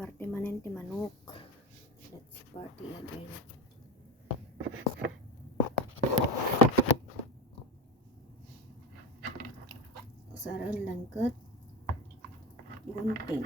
Party manin ti manok. Let's party again. Usaran langket gunting.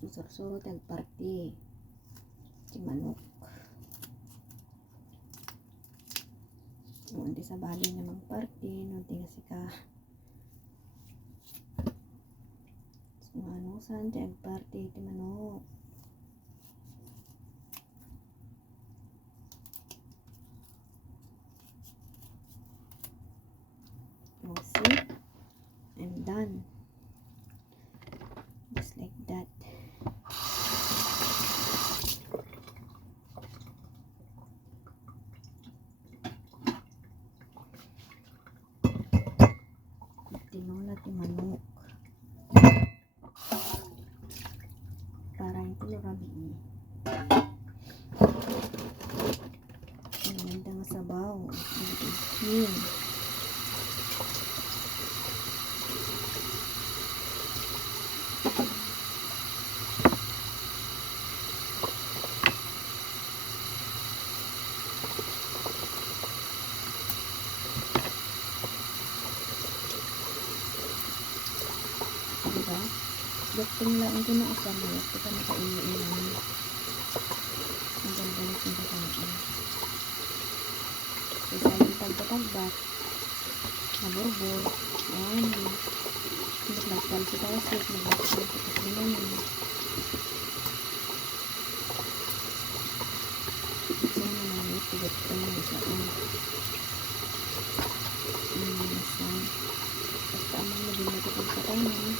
Susur-suro tag party ti manok. Hindi sa bali namang party no tinga sika. So ano san tag party ti manok. Oh, see? I'm done. Just like that. Tinola ti manok. Para ito lurabi. Ang ganda nga sabaw. Ihin. Diba? Dokting lang ito na isa mo. Ito ka nakaino-inan. Ang ganda na itong kakain. Isa yung tagbat-tagbat. Naburbor. Yan. Naglatal si Tasik. Naglatal si Tasik. Isa na naman ito. Ito na isa. Basta amang naging matipagkatanan.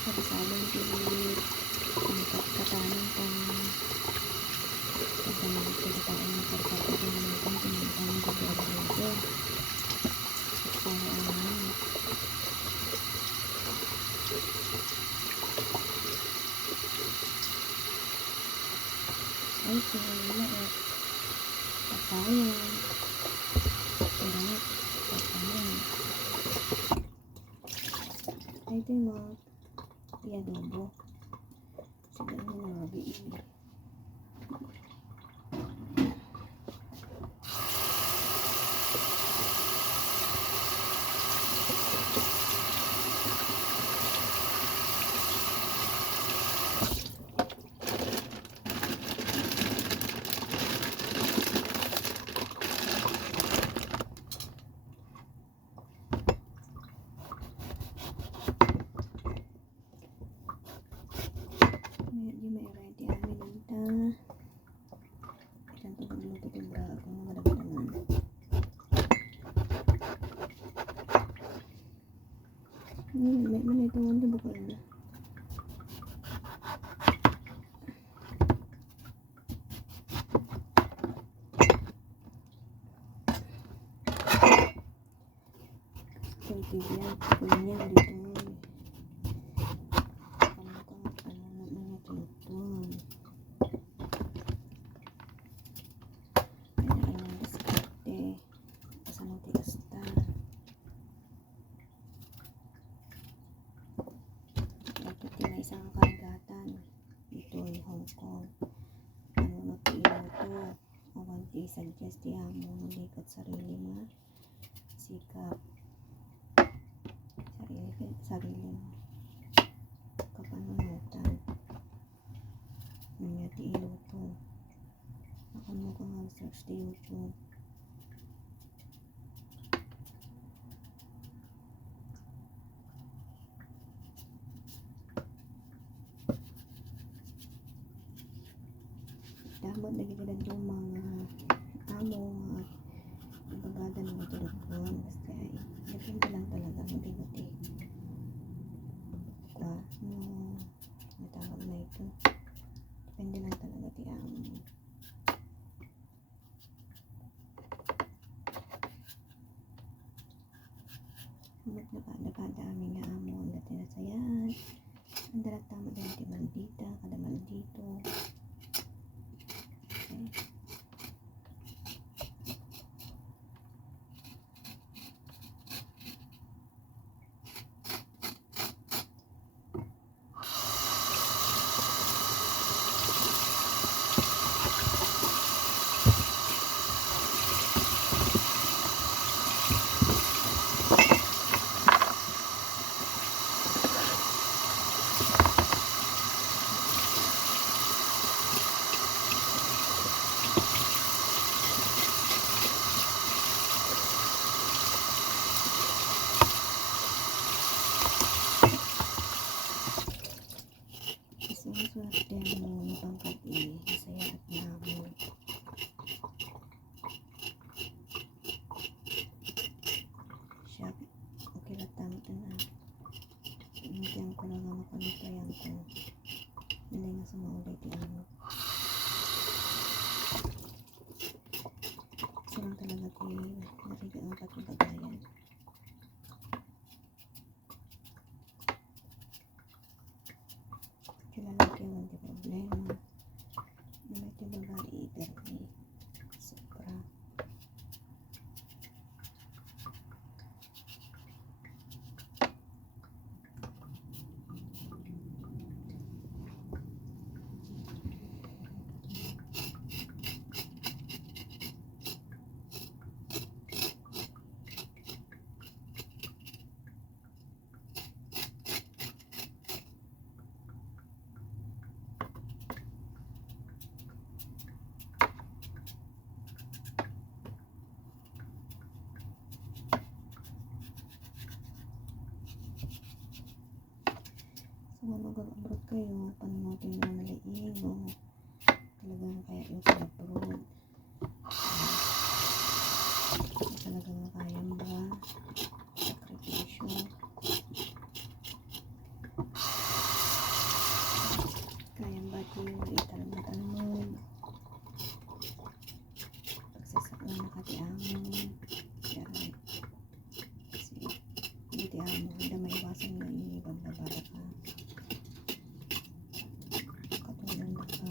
Sabi-sabing pilit. Ang pagkatanan pang pagkamalit pagkataan ng pagkatanan ng pagkatanan ng pagkatanan. Kung ano. Ay, wala eh. Patayan. Sarap. Patayan. Ay, ito yung mga i-adobo. Sila na narabiin. Di may ready amin nita. Ilan ito magluto ito bra kung madagdagan. May ito wanda bukal na. Kaya kunya dito. Isang karagatan dito ay Hong Kong. Ano na po ito? Awan i-suggest niya mo malikot sarili nga sikap sarili mo kapanunutan nangyat iluto ako mo kang search sa YouTube. Dapat lagi kita dumang amo at ibagadan mo tulog basta ay depende lang talaga buti-buti kwa no matawag na ito depende lang talaga ti amo humot na kadami nga amo ang dati na sayan ang dalat tama din ti maldita kada maldito okay. Swerte mo pangkat masaya at namo siya okay lang tama na nandiyan ko lang ang mapanitayan ko nilay nga sa maulay di ano sarang talaga ko nariga ang patubagayan kilala kayo ang di problema na may tibabae iberni sobra so mag-abroad kayo panunutin mo nalaiin o talagang kaya yung abroad talagang kaya ba sakripisyo kaya ba yung italong-talong pagsasaklang nakatiamon dahil kasi hindi tiamon hindi maiwasan na ibagbabala ka katulad na ka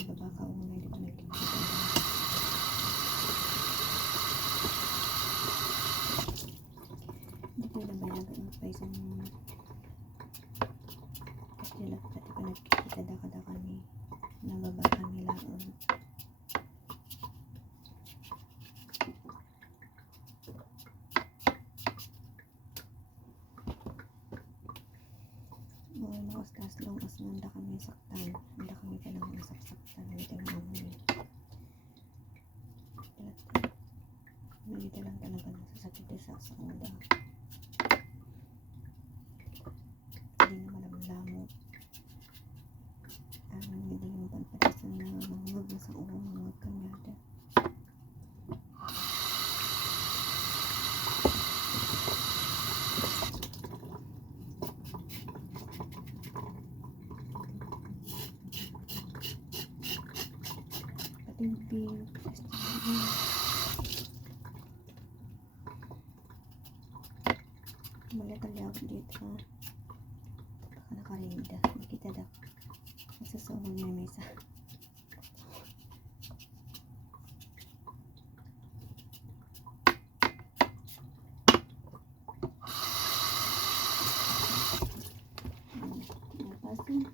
ibabaka o mga hindi pa nagkikita hindi ko nabayagan ang price ang kasi pati pa nagkikita da kami nababaka nila as long as nanda kami saktan nanda kami kailangan nasaktan nandito lang namin nandito lang talaga nasasakit sa uda hindi naman ang lamot hindi naman panpatisan na mangag na sa ulo mangag kanyada patimping malatalaw dito baka nakarinda nakita dak nagsasawag na mesa napasin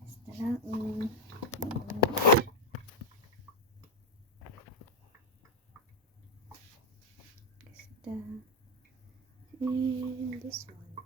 basta lang and this one.